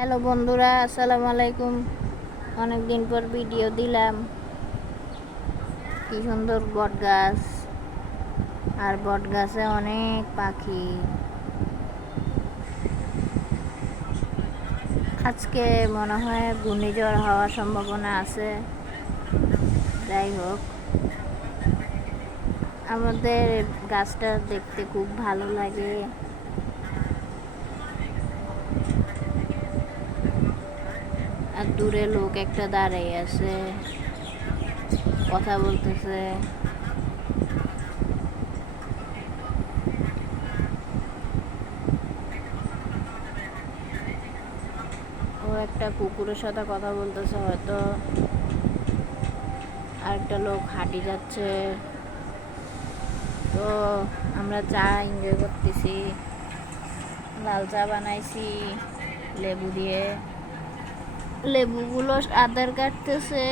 Hello বন্ধুরা, আসসালামু আলাইকুম। অনেক দিন পর ভিডিও দিলাম। কি সুন্দর বট গাছ আর বট গাছে অনেক পাখি। আজকে মনে হয় ঘূর্ণিঝড় হওয়ার সম্ভাবনা আছে। যাই হোক। আমাদের গাছটা দেখতে খুব ভালো লাগে। আর দূরে লোক একটা দাঁড়িয়ে আছে, কথা বলতেছে। ও একটা কুকুরের সাথে কথা বলতেছে হয়তো। আরেকটা লোক হাঁটি যাচ্ছে। তো আমরা চা এনজয় করতেছি। লাল চা বানাইছি, লেবু দিয়ে। লেবুগুলো আদার কাটতেছে।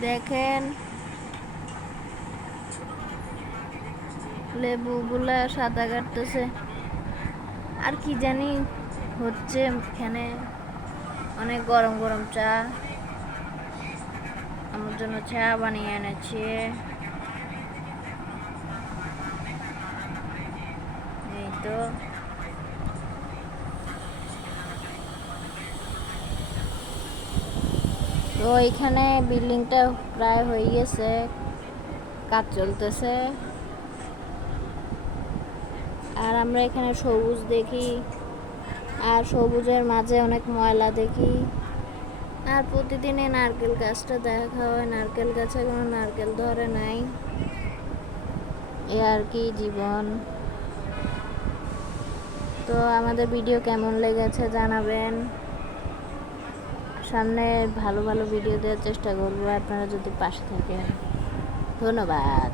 দেখেন। লেবুগুলো সাদা কাটতেছে। আর কি জানি হচ্ছে এখানে অনেক গরম গরম চা। আমার জন্য চা বানিয়ে এনেছে। এই তো। তো এখানে বিল্ডিংটা প্রায় হয়ে গেছে, কাজ চলতেছে। আর আমরা এখানে সবুজ দেখি, আর সবুজের মাঝে অনেক ময়লা দেখি। আর প্রতিদিনে নারকেল গাছটা দেখা হয়, নারকেল গাছে কোনো নারকেল ধরে নাই। এ আর কি জীবন। তো আমাদের ভিডিও কেমন লেগেছে জানাবেন। সামনে ভালো ভালো ভিডিও দেওয়ার চেষ্টা করব। আপনারা যদি পাশে থাকেন। ধন্যবাদ।